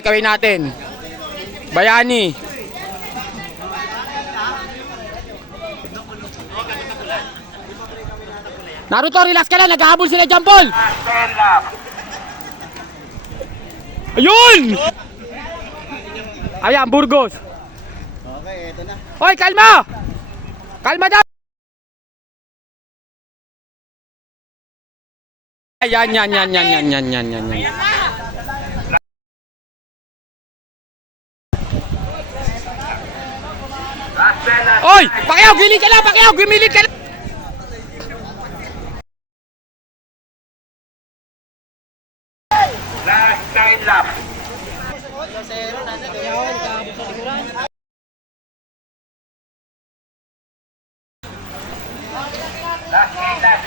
Kawin natin. Bayani. Naruto, relax ka lang. Naghahabol sila dyan, Paul. Ayun! Ayan, Burgos. Okay, eto na. Hoy, kalma! Kalma daw! Yan. Oy! Pacquiao, gilid ka lang! Pacquiao, gumilid ka lang! Last 9 laps. Last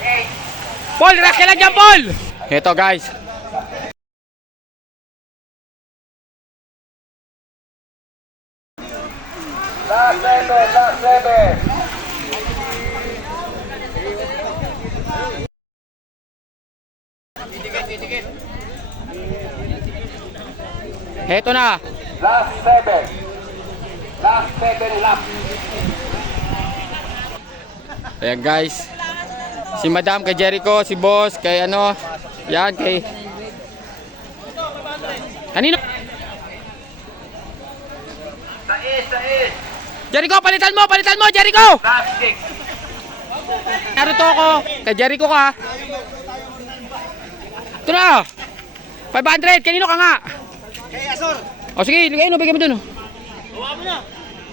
8. Paul, relax ka lang dyan, Paul! Ito, guys. Last 7. Ito na. Last 7. Last 7 laps. Ayan, guys. Si Madam kay Jericho, si Boss kay ano. Yan, kay... Kanino? Sais. Jericho, palitan mo, Jericho! Last 6. Naruto ko. Kay Jericho ka. Ito na. 500. Kanino ka nga? Kay Asor. O sige, bigay mo dun. Gawa mo na.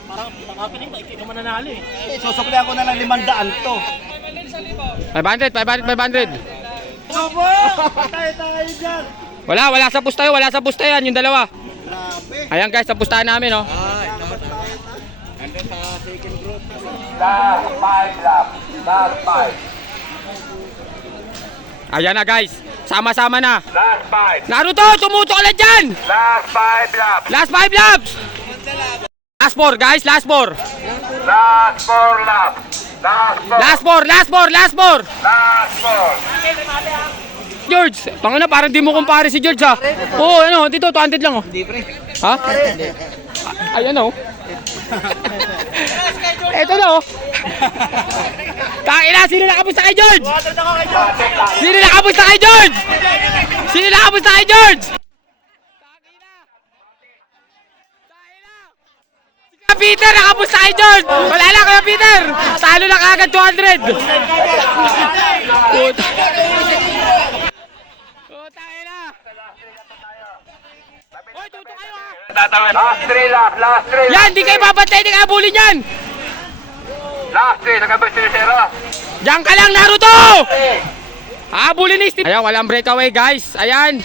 Parang makapiling ba, hindi ka mananalo eh. Susuklihan ko na ng 500 to. 500. Opo! Patay tayo dyan. Wala sa pusta yan, yung dalawa. Grabe. Ayan, guys, sa pustahan namin, oh. Ando sa second group. Last 5 laps. Last 5. Ayan na, guys. Sama-sama na. Last 5. Naruto, tumuto ka lang dyan! Last 5 laps. Last 5 laps! Last 4, guys, last 4. Last 4 laps. Last 4. Last 4. Last 4. George, tangina, parang di mo kumpare si George, ha? Oo, ano, dito, 200 lang, oh. Hindi pre. Ha? Ayan, oh. Eto na, oh. Kakaila, sino nakapusta kay George? Sino nakapusta kay George? Kuya Peter, nakapusta kay George? Wala lang, Kuya Peter. Talo na kagad 200. Hoy, tuto kayo, ha? Last 3 laps. Last 3 laps. Yan, di kayo babantay, di kayo abulin yan. Last 3. Nagabas si Lucero. Diyan ka lang, Naruto! Habulin ni Steve. Ayan, walang breakaway, guys. Ayan.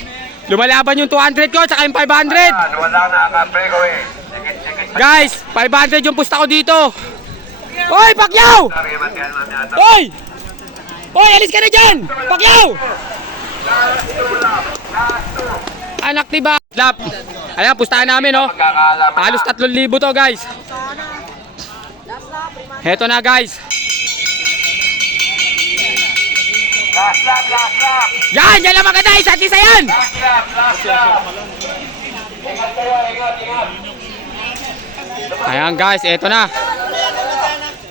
Lumalaban yung 200 ko, tsaka yung 500. Wala nakaka-breakaway. Guys, 500 yung pusta ko dito. Hoy, Pacquiao! Hoy! Hoy, alis ka na dyan! Pacquiao! Anak tiba. Lap. Ayan, pustahan namin, oh. Halos 3,000 to, guys. Heto na, guys. Last lap. Yan lang maganda. Isa't isa yan. Last lap. Ingat. Ayan, guys, eto na.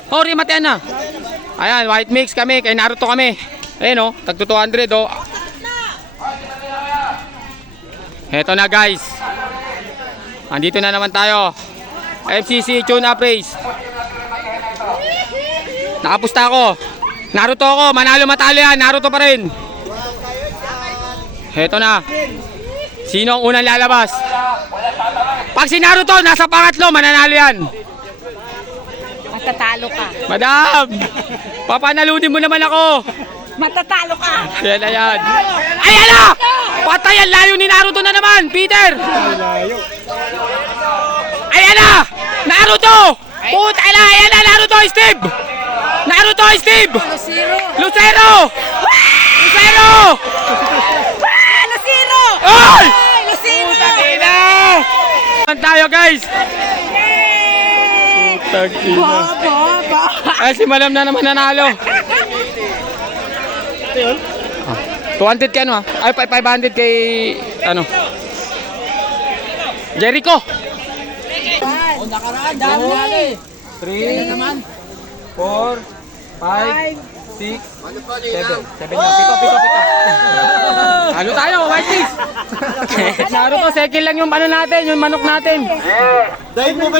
Oh, rimatean na. Ayan, white mix kami. Kay Naruto kami. Ayan, oh. Tagto 200, oh. Heto na, guys. Andito na naman tayo. FCC Tune-Up Race. Nakapusta ako. Naruto ako. Manalo matalo yan. Naruto pa rin. Heto na. Sino ang unang lalabas? Pag si Naruto nasa pangatlo, mananalo yan. Matatalo ka. Madam, papanalunin mo naman ako. Matatalo ka. Yan na yan. Ayan na! Patay ang layo ni Naruto na naman, Peter. Ayan na! Naruto! Puta na! Ayan na, Naruto, Steve! Lucero! Lucero! Ay! Lucero! Puta ina! Tayo, guys! Putang ina. Ay, si Madam na naman nanalo. 200 kay ano, ah? Ay, 500 kay ano. Jericho. O nakaraan, dami nali. 3, 4, 5, 6, 7. 7 na. Pito. Ano tayo, Whiteys? Naruto, second lang yung ano natin, yung manok natin. Yeah. Dahil mo ba